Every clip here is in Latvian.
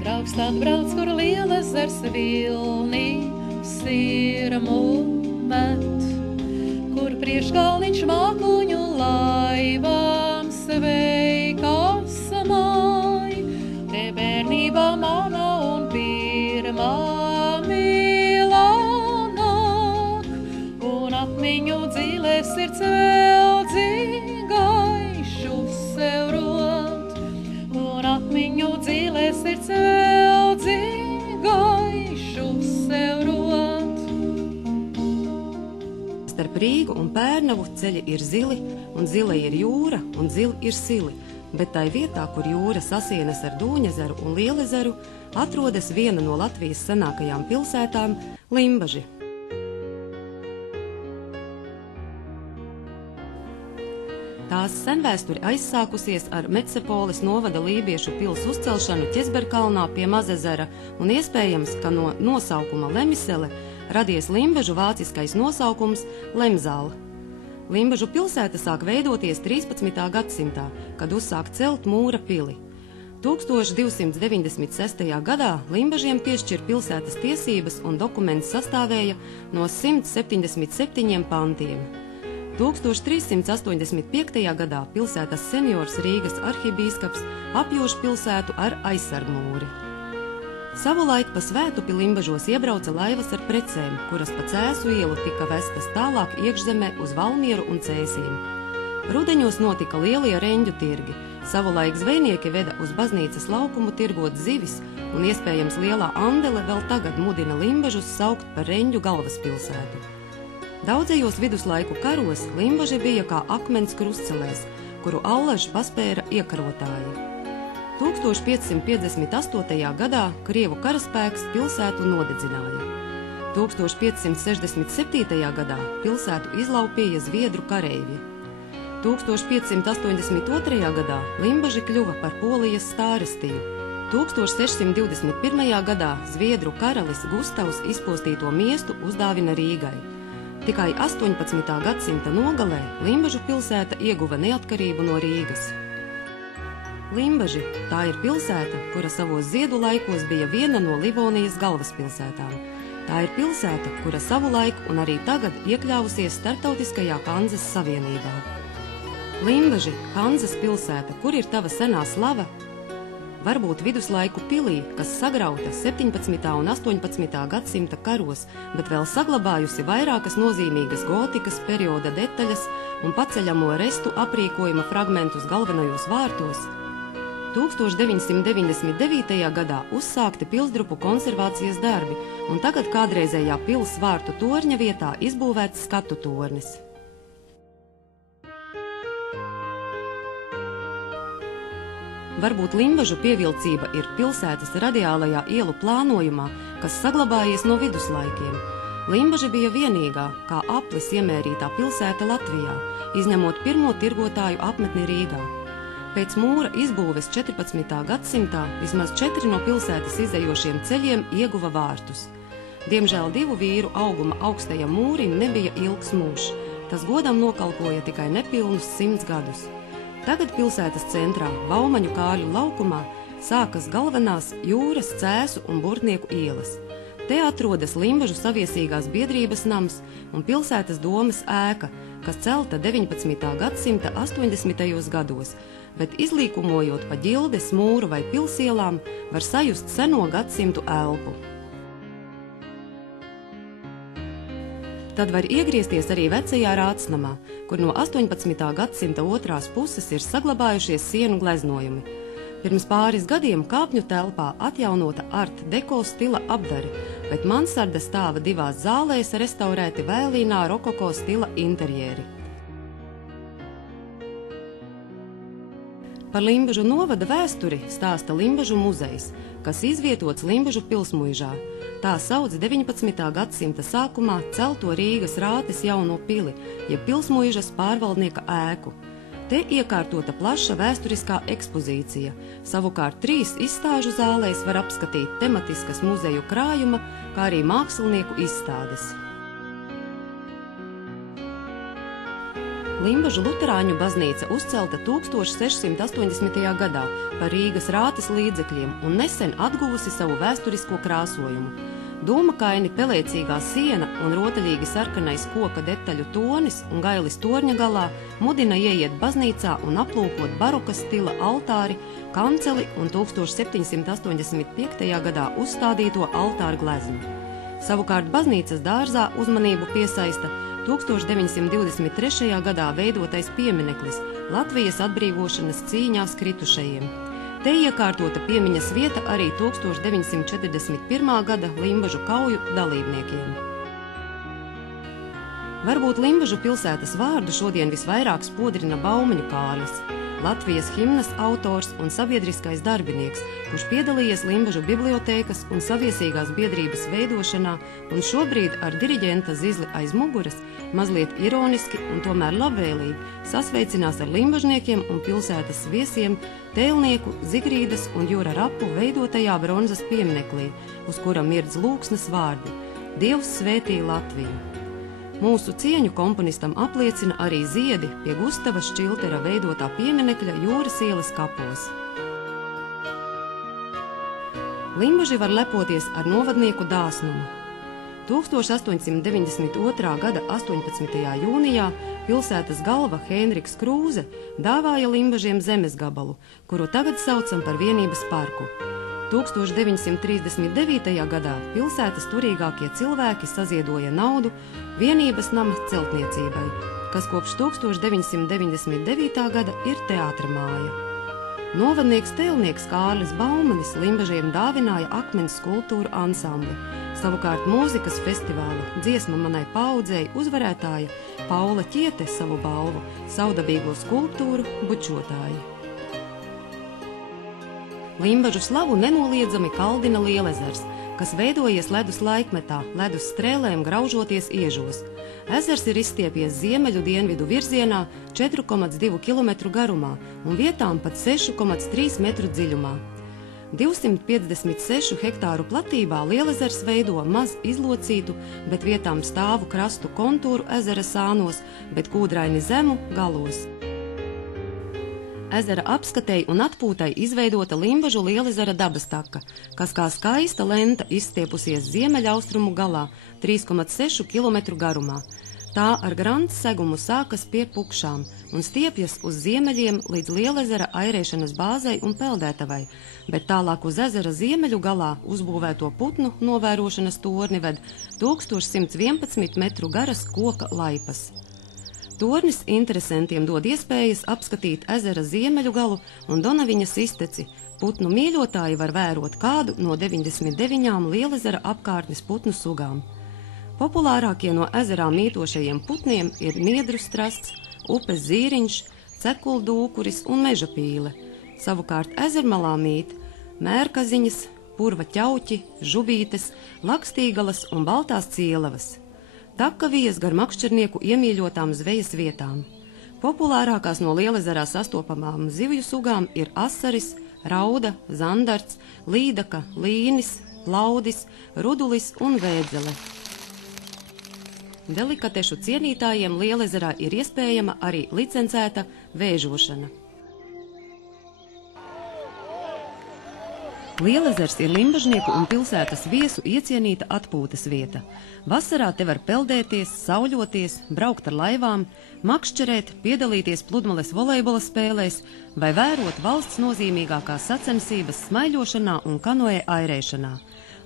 Draugs atbrauc, kur lielas zars vilni sirmu met, kur priekškalniņš mākoņu laivām sveikas māj. Te bērnība mana un pirmā mīlā nāk, un atmiņu dzīlē sirds vēl dzīgaišu sev rot, un atmiņu dzīlē sirds vēl dzīgaišu sev rot. Starp Rīgu un Pērnavu ceļi ir zili, un zila ir jūra, un zili ir sili, bet tai vietā, kur jūra sasienas ar Dūņezeru un Lielezeru, atrodas viena no Latvijas senākajām pilsētām – Limbaži. Tās senvēsturi aizsākusies ar Metsepoles novada lībiešu pils uzcelšanu Ķezberkalnā pie Mazezera, un iespējams, ka no nosaukuma Lemisele radies Limbažu vāciskais nosaukums Lemzāle. Limbažu pilsēta sāk veidoties 13. gadsimtā, kad uzsāk celt Mūra pili. 1296. gadā Limbažiem piešķir pilsētas tiesības un dokuments sastāvēja no 177 pantiem. 1385. gadā pilsētas seniors Rīgas arhibīskaps apjūž pilsētu ar aizsargmūri. Savulaik pa Svētupi Limbažos iebrauca laivas ar precēm, kuras pa Cēsu ielu tika vestas tālāk iekšzemē uz Valmieru un Cēsīm. Rudeņos notika lielie reņģu tirgi. Savulaik zvejnieki veda uz baznīcas laukumu tirgot zivis, un iespējams lielā Andele vēl tagad mudina Limbažus saukt par reņģu galvaspilsētu. Daudzajos viduslaiku karos Limbaži bija kā akmens krustcelēs, kuru allaži paspēra iekarotāji. 1558. gadā Krievu karaspēks pilsētu nodedzināja. 1567. gadā pilsētu izlaupīja Zviedru kareivji. 1582. gadā Limbaži kļuva par Polijas stārestīju. 1621. gadā Zviedru karalis Gustavs izpostīto miestu uzdāvina Rīgai. Tikai 18. gadsimta nogalē Limbažu pilsēta ieguva neatkarību no Rīgas. Limbaži – tā ir pilsēta, kura savos ziedu laikos bija viena no Livonijas galvaspilsētām. Tā ir pilsēta, kura savulaik un arī tagad iekļāvusies Startautiskajā Hanzas savienībā. Limbaži, Hanzas pilsēta, kur ir tava senā slava? Varbūt viduslaiku pilī, kas sagrauta 17. un 18. gadsimta karos, bet vēl saglabājusi vairākas nozīmīgas gotikas perioda detaļas un paceļamo restu aprīkojuma fragmentus galvenajos vārtos. 1999. gadā uzsākti pilsdrupu konservācijas darbi, un tagad kādreizējā pils vārtu torņa vietā izbūvēts skatu tornis. Varbūt Limbažu pievilcība ir pilsētas radiālajā ielu plānojumā, kas saglabājies no viduslaikiem. Limbaži bija vienīgā, kā aplis iemērītā pilsēta Latvijā, izņemot pirmo tirgotāju apmetni Rīgā. Pēc mūra izbūves 14. gadsimtā vismaz 4 no pilsētas izejošiem ceļiem ieguva vārtus. Diemžēl 2 vīru auguma augstajam mūrim nebija ilgs mūžs, tas godam nokalpoja tikai nepilnus 100 gadus. Tagad pilsētas centrā, Baumaņu Kārļu laukumā, sākas galvenās Jūras, Cēsu un Burtnieku ielas. Te atrodas Limbažu saviesīgās biedrības nams un pilsētas domes ēka, kas celta 19. gadsimta 80. gados, bet izlīkumojot pa ģildes, mūru vai pilsielām, var sajust seno gadsimtu elpu. Tad var iegriezties arī vecajā Rātsnamā, kur no 18. gadsimta otrās puses ir saglabājušies sienu gleznojumi. Pirms pāris gadiem kāpņu telpā atjaunota art deko stila apdare, bet mansarda stāva 2 zālēs restaurēti vēlīnā rokoko stila interjeri. Par Limbažu novada vēsturi stāsta Limbažu muzejs, kas izvietots Limbažu pilsmuižā. Tā sauc 19. gadsimta sākumā celto Rīgas Rātes jauno pili, jeb pilsmuižas pārvaldnieka ēku. Te iekārtota plaša vēsturiskā ekspozīcija. Savukārt 3 izstāžu zālēs var apskatīt tematiskas muzeju krājuma, kā arī mākslinieku izstādes. Limbažu luterāņu baznīca uzcelta 1680. gadā par Rīgas rātes līdzekļiem un nesen atguvusi savu vēsturisko krāsojumu. Dūmakaini pelēcīgā siena un rotaļīgi sarkanais koka detaļu tonis un gailis torņa galā mudina ieiet baznīcā un aplūkot baroka stila altāri, kanceli un 1785. gadā uzstādīto altāru gleznu. Savukārt baznīcas dārzā uzmanību piesaista 1923. gadā veidotais piemineklis Latvijas atbrīvošanas cīņās kritušajiem. Te iekārtota piemiņas vieta arī 1941. gada Limbažu kauju dalībniekiem. Varbūt Limbažu pilsētas vārdu šodien visvairāk spodrina Baumeņu Kārlis, Latvijas himnas autors un sabiedriskais darbinieks, kurš piedalījies Limbažu bibliotēkas un saviesīgās biedrības veidošanā un šobrīd ar diriģenta zizli aiz muguras mazliet ironiski un tomēr labvēlīgi sasveicinās ar limbažniekiem un pilsētas viesiem Tēlnieku, Zigrīdas un Jura Rapu veidotajā bronzas piemineklī, uz kura mirdz lūksnes vārdi Dievs svētī Latviju. Mūsu cieņu komponistam apliecina arī ziedi pie Gustava Ščiltera veidotā pieminekļa Jūras ielas kapos. Limbaži var lepoties ar novadnieku dāsnumu. 1892. gada 18. jūnijā pilsētas galva Hēnriks Krūze dāvāja Limbažiem zemes gabalu, kuru tagad saucam par Vienības parku. 1939. gadā pilsētas turīgākie cilvēki saziedoja naudu Vienības nama celtniecībai, kas kopš 1999. gada ir teātra māja. Novadnieks Tēlnieks Kārlis Baumanis Limbažiem dāvināja akmens skulptūru ansambli, savukārt mūzikas festivāla Dziesma manai paudzei uzvarētāja Paula Ķiete savu balvu saudabīgo skulptūru Bučotāji. Limbažu slavu nenoliedzami kaldina Lielezers, kas veidojies ledus laikmetā, ledus strēlēm graužoties iežos. Ezers ir izstiepies ziemeļu dienvidu virzienā 4,2 km garumā un vietām pat 6,3 metru dziļumā. 256 hektāru platībā Lielezers veido maz izlocītu, bet vietām stāvu krastu kontūru ezera sānos, bet kūdraini zemu galos. Ezera apskatei un atpūtai izveidota Limbažu Lielezera dabastaka, kas kā skaista lenta izstiepusies ziemeļaustrumu galā 3,6 km garumā. Tā ar grants segumu sākas pie Pukšām un stiepjas uz ziemeļiem līdz Lielezera airēšanas bāzei un peldētavai, bet tālāk uz ezera ziemeļu galā uzbūvēto putnu novērošanas torni ved 1111 metru garas koka laipas. Tornis interesantiem dod iespējas apskatīt ezera ziemeļu galu un Donaviņas izteci. Putnu mīļotāji var vērot kādu no 99 Lielezera apkārtnes putnu sugām. Populārākie no ezerā mītošajiem putniem ir niedru strasts, upes zīriņš, cekuldūkuris un meža pīle. Savukārt ezermalā mīt mērkaziņas, purva ķauķi, žubītes, lakstīgalas un baltās cielavas. Takavijas gar makšķernieku iemīļotām zvejas vietām. Populārākās no Lielezerā sastopamām zivju sugām ir asaris, rauda, zandarts, līdaka, līnis, plaudis, rudulis un vēdzele. Delikatešu cienītājiem Lielezerā ir iespējama arī licencēta vēžošana. Lielezers ir limbažnieku un pilsētas viesu iecienīta atpūtas vieta. Vasarā te var peldēties, sauļoties, braukt ar laivām, makšķerēt, piedalīties pludmales volejbola spēlēs vai vērot valsts nozīmīgākās sacensības smaiļošanā un kanoē airēšanā.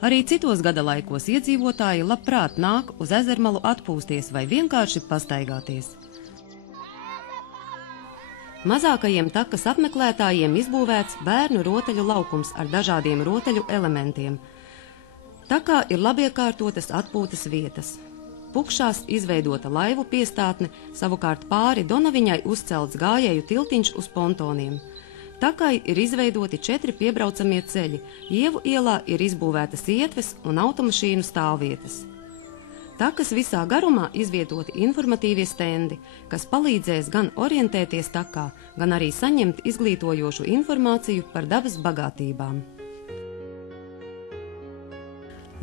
Arī citos gada laikos iedzīvotāji labprāt nāk uz ezermalu atpūsties vai vienkārši pastaigāties. Mazākajiem takas apmeklētājiem izbūvēts bērnu rotaļu laukums ar dažādiem rotaļu elementiem. Takā ir labiekārtotas atpūtas vietas. Pukšās izveidota laivu piestātne, savukārt pāri Donaviņai uzcelts gājēju tiltiņš uz pontoniem. Takai ir izveidoti 4 piebraucamie ceļi, Ievu ielā ir izbūvētas ietves un automašīnu stāvvietas. Takas visā garumā izvietoti informatīvie stendi, kas palīdzēs gan orientēties takā, gan arī saņemt izglītojošu informāciju par dabas bagātībām.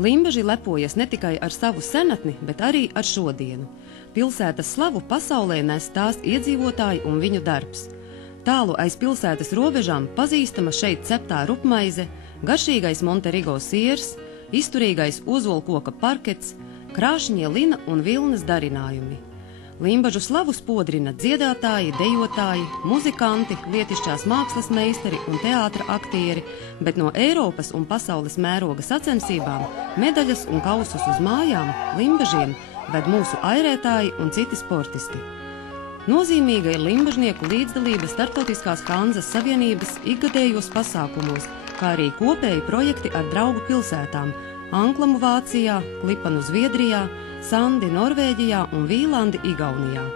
Limbaži lepojas ne tikai ar savu senatni, bet arī ar šodienu. Pilsētas slavu pasaulē nes tās iedzīvotāji un viņu darbs. Tālu aiz pilsētas robežām pazīstama šeit ceptā rupmaize, garšīgais Monterigo siers, izturīgais ozolkoka parkets, krāšņie lina un vilnas darinājumi. Limbažu slavu spodrina dziedātāji, dejotāji, muzikanti, lietišķās mākslas meistari un teātra aktieri, bet no Eiropas un pasaules mēroga sacensībām medaļas un kausus uz mājām, limbažiem, ved mūsu airētāji un citi sportisti. Nozīmīga ir limbažnieku līdzdalība Startautiskās Hanzas Savienības ikgadējos pasākumos, kā arī kopēji projekti ar draugu pilsētām Anklamu Vācijā, Lipanu Zviedrijā, Sandi Norvēģijā un Vīlandi Igaunijā.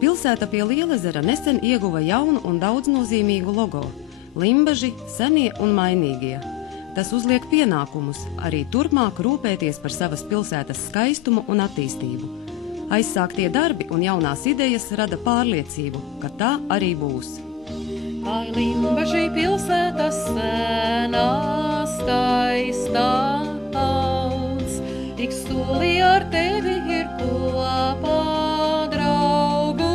Pilsēta pie Lielezera nesen ieguva jaunu un daudznozīmīgu logo – Limbaži, senie un mainīgie. Tas uzliek pienākumus arī turpmāk rūpēties par savas pilsētas skaistumu un attīstību. Aizsāktie darbi un jaunās idejas rada pārliecību, ka tā arī būs. Ai, Limbaži pilsētas senā, skaistā tauts, ik stūlī ar tevi ir kopā draugu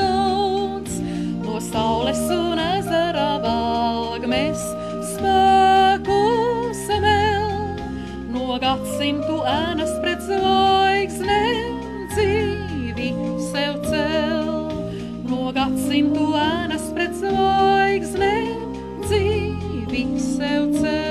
daudz. No saules un ezera valgmes spēku samel, no gadsimtu ēnas pret zvaigznēm dzīvi sev cel. No gadsimtu ēnas pret zvaigznēm dzīvi sev cel.